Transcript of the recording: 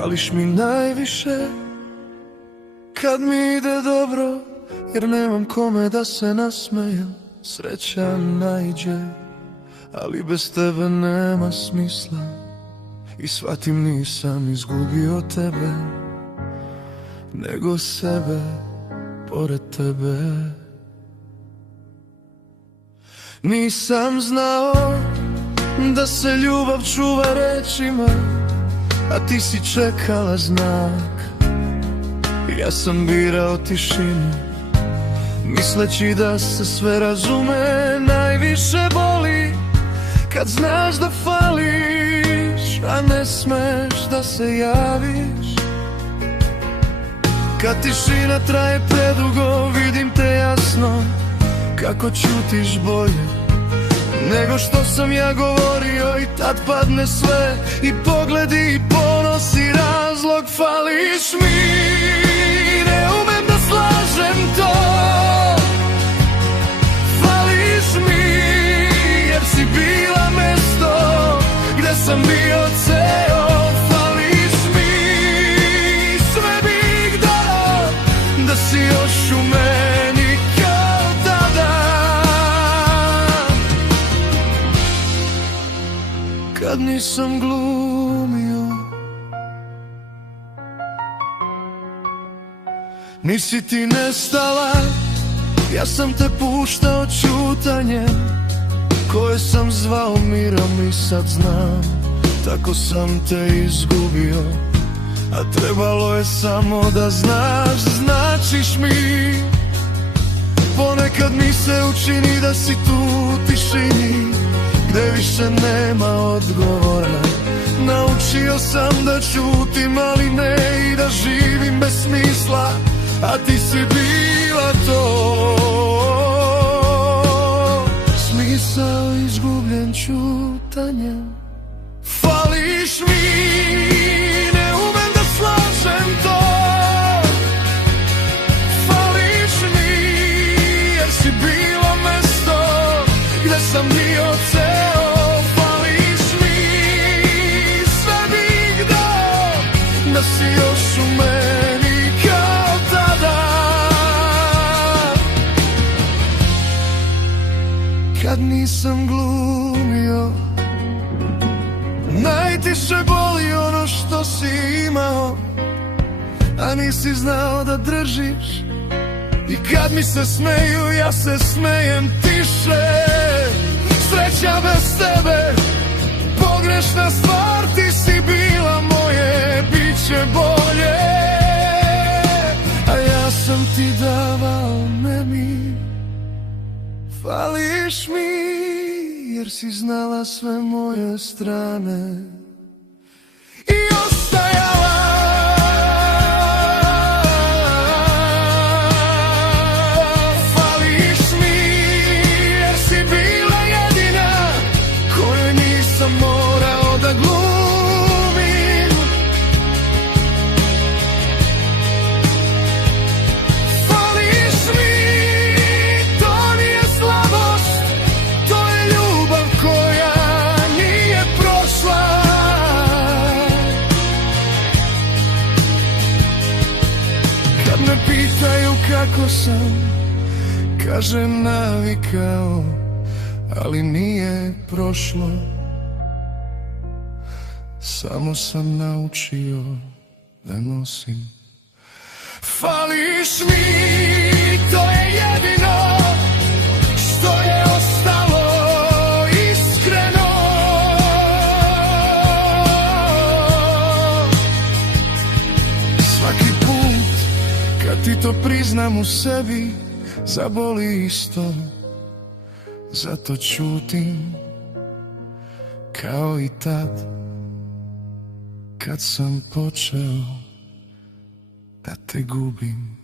Fališ mi najviše kad mi ide dobro, jer nemam kome da se nasmejem. Sreća naiđe, ali bez tebe nema smisla. I shvatim nisam izgubio tebe, nego sebe pored tebe. Nisam znao da se ljubav čuva rečima, a ti si čekala znak. Ja sam birao tišinu, misleći da se sve razume. Najviše boli kad znaš da fališ, a ne smeš da se javiš. Kad tišina traje predugo, vidim te jasno, kako ćutiš bolje nego što sam ja govorio. I tad padne sve, i pogledi, i ponos, i razlog. Fališ mi, ne umem da slažem to. Fališ mi, jer si bila mesto gde sam bio ceo. Fališ mi, sve bih dao da si još u meni kao tada, kad nisam glumio. Nisi ti nestala, ja sam te puštao ćutanjem, koje sam zvao mirom. I sad znam, tako sam te izgubio, a trebalo je samo da znaš. Značiš mi, ponekad mi se učini da si tu u tišini, gde više nema odgovora. Naučio sam da ćutim, ali ne i da živim bez smisla, a ti si bila to. Smisao izgubljen ćutanjem. Fališ mi, ne umem da slažem to. Fališ mi, jer si bilo mesto gde sam bio ceo. Fališ mi, sve bih dao da si još u meni kao tada, kad nisam glumio. Najtiše boli ono što si imao, a nisi znao da držiš. I kad mi se smeju, ja se smejem tiše. Sreća bez tebe, pogrešna stvar. Ti si bila moje, bit će bolje, a ja sam ti davao nemir. Fališ mi, jer si znala sve moje strane i ostajala. Fališ mi, jer si bila jedina koju nisam morao da glumim. Fališ mi, to nije slabost, to je ljubav koja nije prošla. Kad me pitaju kako sam, kažem navikao, ali nije prošlo. Samo sam naučio da nosim. Fališ mi, to je jedino što je ostalo iskreno. Svaki put kad ti to priznam u sebi, zaboli isto. Zato ćutim, kao i tad, kad sam počeo da te gubim.